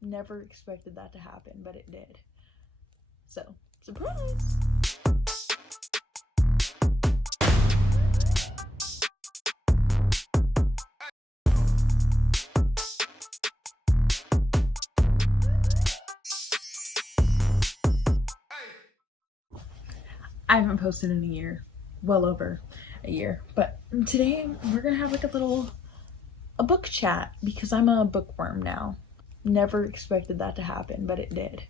Never expected that to happen, but it did. So, surprise! I haven't posted in a year, well over a year, but today we're gonna have like a book chat because I'm a bookworm now. Never expected that to happen, but it did.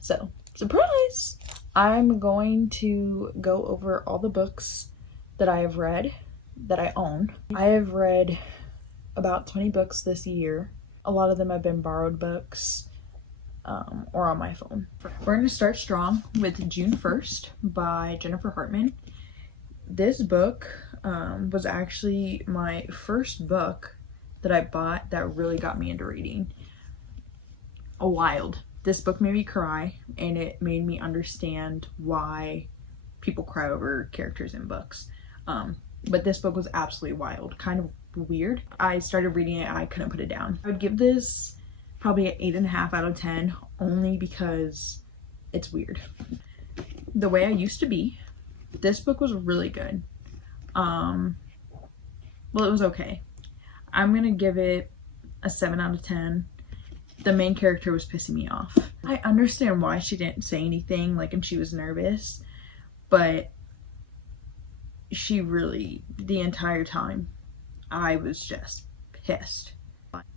So, surprise! I'm going to go over all the books that I have read, that I own. I have read about 20 books this year. A lot of them have been borrowed books or on my phone. We're going to start strong with June 1st by Jennifer Hartman. This book was actually my first book that I bought that really got me into reading. Wild. This book made me cry, and it made me understand why people cry over characters in books. But this book was absolutely wild, kind of weird. I started reading it and I couldn't put it down. I would give this probably an 8.5 out of 10, only because it's weird. The Way I Used to Be. This book was really good. Well, it was okay. I'm gonna give it a 7 out of 10. The main character was pissing me off. I understand why she didn't say anything, like, and she was nervous, but she really, the entire time, I was just pissed.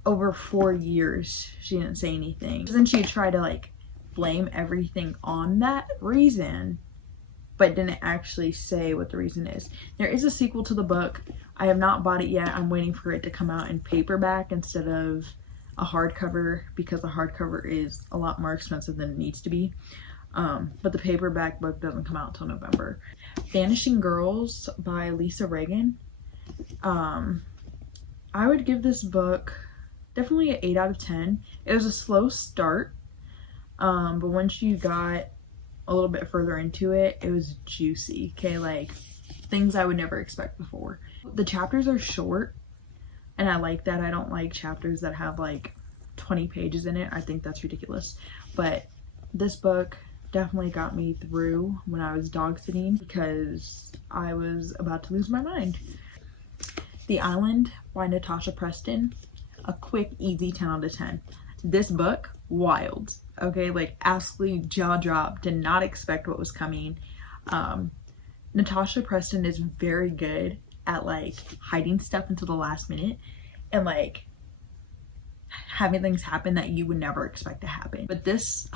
Over 4 years, she didn't say anything. Then she tried to, like, blame everything on that reason, but didn't actually say what the reason is. There is a sequel to the book. I have not bought it yet. I'm waiting for it to come out in paperback instead of a hardcover, because the hardcover is a lot more expensive than it needs to be. But the paperback book doesn't come out until November. Vanishing Girls by Lisa Reagan. I would give this book definitely an 8 out of 10. It was a slow start, but once you got a little bit further into it, it was juicy, okay? Like, things I would never expect before. The chapters are short, and I like that. I don't like chapters that have like 20 pages in it. I think that's ridiculous. But this book definitely got me through when I was dog sitting, because I was about to lose my mind. The Island by Natasha Preston. A quick, easy 10 out of 10. This book, wild. Okay, like, absolutely jaw drop. Did not expect what was coming. Natasha Preston is very good at, like, hiding stuff until the last minute and, like, having things happen that you would never expect to happen. But this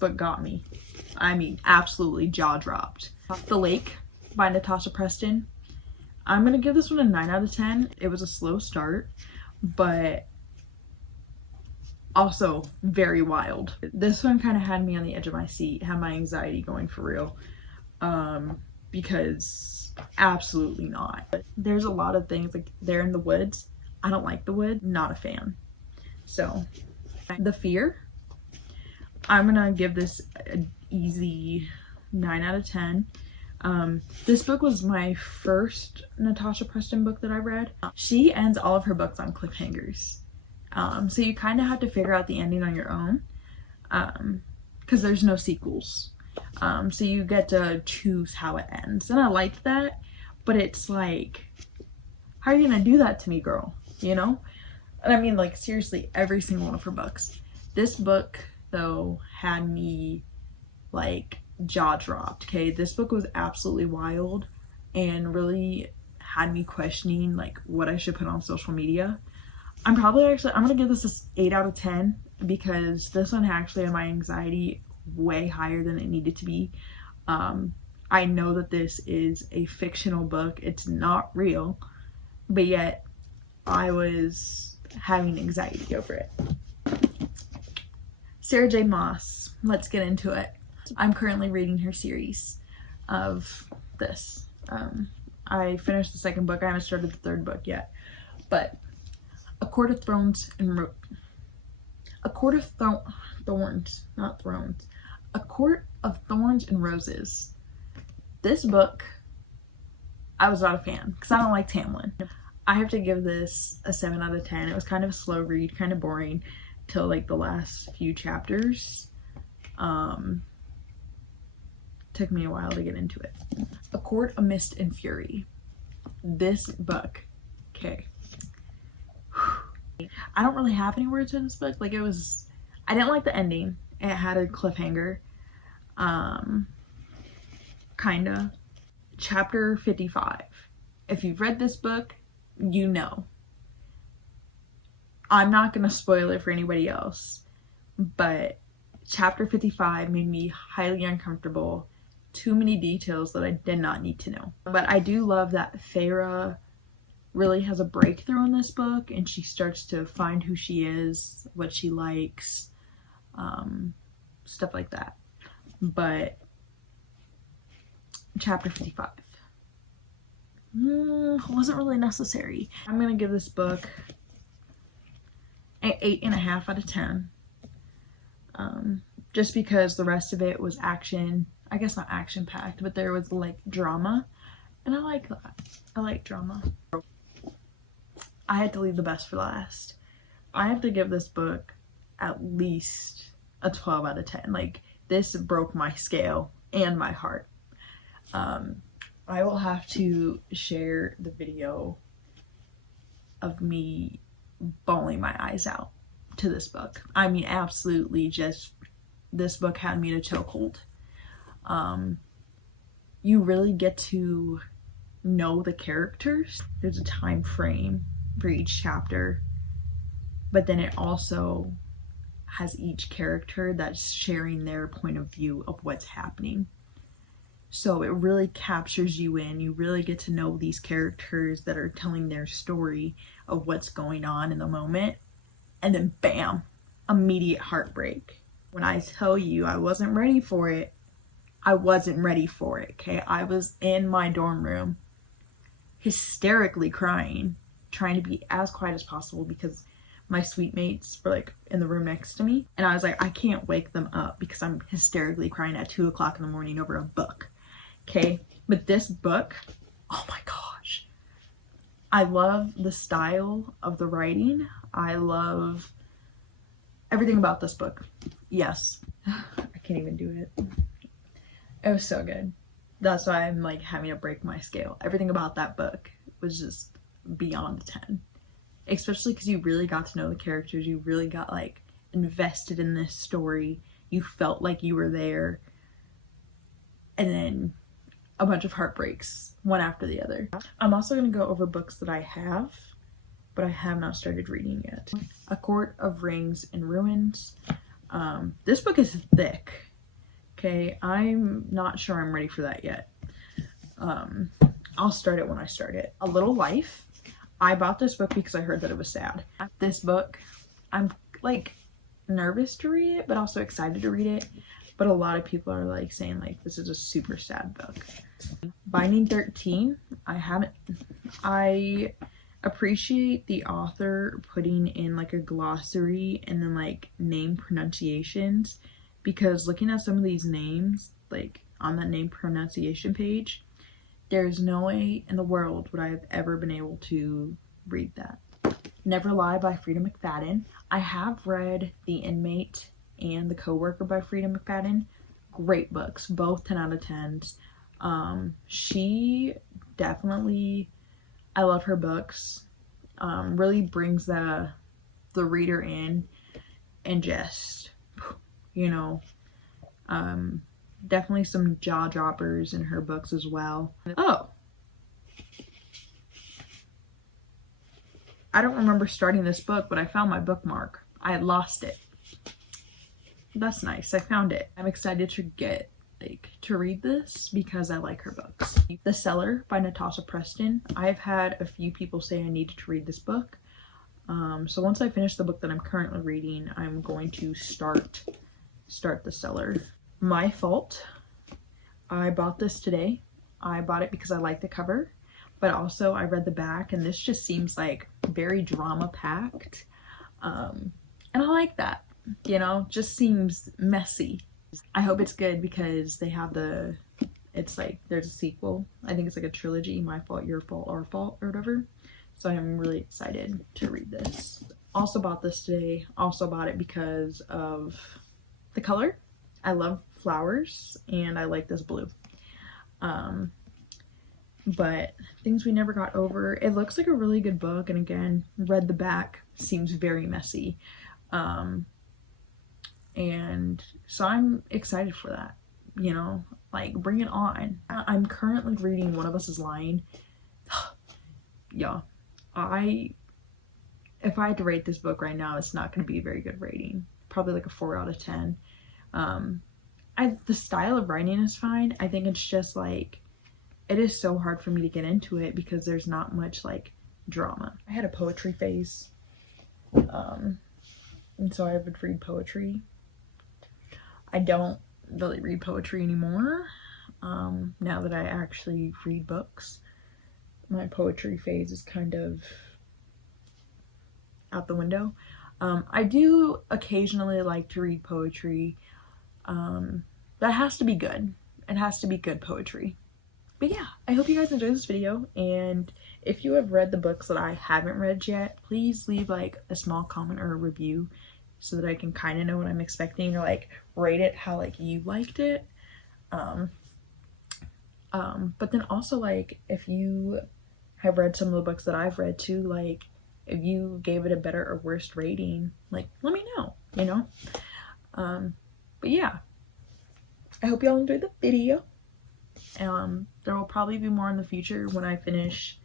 book got me. I mean, absolutely jaw dropped. The Lake by Natasha Preston. I'm gonna give this one a 9 out of 10. It was a slow start, but also very wild. This one kind of had me on the edge of my seat, had my anxiety going for real, because absolutely not. There's a lot of things, like, they're in the woods. I don't like the woods, not a fan. So, The Fear. I'm gonna give this an easy 9 out of 10. This book was my first Natasha Preston book that I read. She ends all of her books on cliffhangers. So you kind of have to figure out the ending on your own, because there's no sequels. So you get to choose how it ends. And I liked that, but it's like, how are you gonna do that to me, girl? You know? And I mean, like, seriously, every single one of her books. This book, though, had me, like, jaw dropped. Okay, this book was absolutely wild and really had me questioning, like, what I should put on social media. I'm gonna give this a 8 out of 10, because this one actually had my anxiety way higher than it needed to be. I know that this is a fictional book, it's not real, but yet I was having anxiety over it. Sarah J. Maas, let's get into it. I'm currently reading her series of this. I finished the second book. I haven't started the third book yet. But A Court of Thorns and Roses. This book, I was not a fan because I don't like Tamlin. I have to give this a 7 out of 10. It was kind of a slow read, kind of boring till like the last few chapters. Took me a while to get into it. A Court of Mist and Fury. This book, okay. I don't really have any words for this book. Like, I didn't like the ending. It had a cliffhanger. Kinda. Chapter 55. If you've read this book, you know. I'm not gonna spoil it for anybody else, but chapter 55 made me highly uncomfortable. Too many details that I did not need to know. But I do love that Feyre really has a breakthrough in this book, and she starts to find who she is, what she likes, stuff like that. But chapter 55 wasn't really necessary. I'm gonna give this book an 8.5 out of 10. Just because the rest of it was action. I guess not action packed, but there was like drama, and I like that. I like drama. I had to leave the best for last. I have to give this book at least a 12 out of 10. Like, this broke my scale and my heart. I will have to share the video of me bawling my eyes out to this book. I mean, absolutely, just this book had me in a chokehold. You really get to know the characters. There's a time frame for each chapter, but then it also has each character that's sharing their point of view of what's happening. So it really captures you in. You really get to know these characters that are telling their story of what's going on in the moment, and then bam, immediate heartbreak. When I tell you I wasn't ready for it, I wasn't ready for it, okay? I was in my dorm room hysterically crying, trying to be as quiet as possible because my suite mates were like in the room next to me, and I was like, I can't wake them up because I'm hysterically crying at 2 o'clock in the morning over a book, okay? But this book, oh my gosh, I love the style of the writing. I love everything about this book. Yes, I can't even do it. It was so good. That's why I'm like having to break my scale. Everything about that book was just beyond a 10. Especially because you really got to know the characters. You really got like invested in this story. You felt like you were there. And then a bunch of heartbreaks, one after the other. I'm also going to go over books that I have, but I have not started reading yet. A Court of Rings and Ruins. This book is thick. Okay, I'm not sure I'm ready for that yet. I'll start it when I start it. A Little Life. I bought this book because I heard that it was sad. This book, I'm like nervous to read it, but also excited to read it. But a lot of people are like saying like this is a super sad book. Binding 13. I appreciate the author putting in like a glossary and then like name pronunciations, because looking at some of these names like on that name pronunciation page, there's no way in the world would I have ever been able to read that. Never Lie by Frida McFadden. I have read The Inmate and The Coworker by Frida McFadden. Great books, both 10 out of 10s. She definitely, I love her books. Really brings the reader in and just, you know, definitely some jaw droppers in her books as well. Oh, I don't remember starting this book, but I found my bookmark. I had lost it. That's nice. I found it. I'm excited to read this because I like her books. The Cellar by Natasha Preston. I've had a few people say I needed to read this book. So once I finish the book that I'm currently reading, I'm going to start The Cellar. My Fault. I bought this today. I bought it because I like the cover, but also I read the back, and this just seems like very drama packed. And I like that, you know, just seems messy. I hope it's good because they have it's like there's a sequel. I think it's like a trilogy, My Fault, Your Fault, Our Fault, or whatever. So I'm really excited to read this. Also bought this today. Also bought it because of the color. I love flowers and I like this blue. But Things We Never Got Over, it looks like a really good book, and again, read the back, seems very messy. And so I'm excited for that, you know, like bring it on. I'm currently reading One of Us is Lying. Yeah, if I had to rate this book right now, it's not going to be a very good rating. Probably like a 4 out of 10. The style of writing is fine. I think it's just like, it is so hard for me to get into it because there's not much like drama. I had a poetry phase, and so I would read poetry. I don't really read poetry anymore. Now that I actually read books, my poetry phase is kind of out the window. I do occasionally like to read poetry. That has to be good. It has to be good poetry. But yeah, I hope you guys enjoyed this video, and if you have read the books that I haven't read yet, please leave like a small comment or a review so that I can kind of know what I'm expecting, or like rate it how like you liked it. But then also, like, if you have read some of the books that I've read too, like if you gave it a better or worse rating, like let me know, you know. But yeah, I hope y'all enjoyed the video. There will probably be more in the future when I finish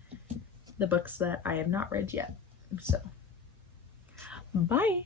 the books that I have not read yet. So, bye!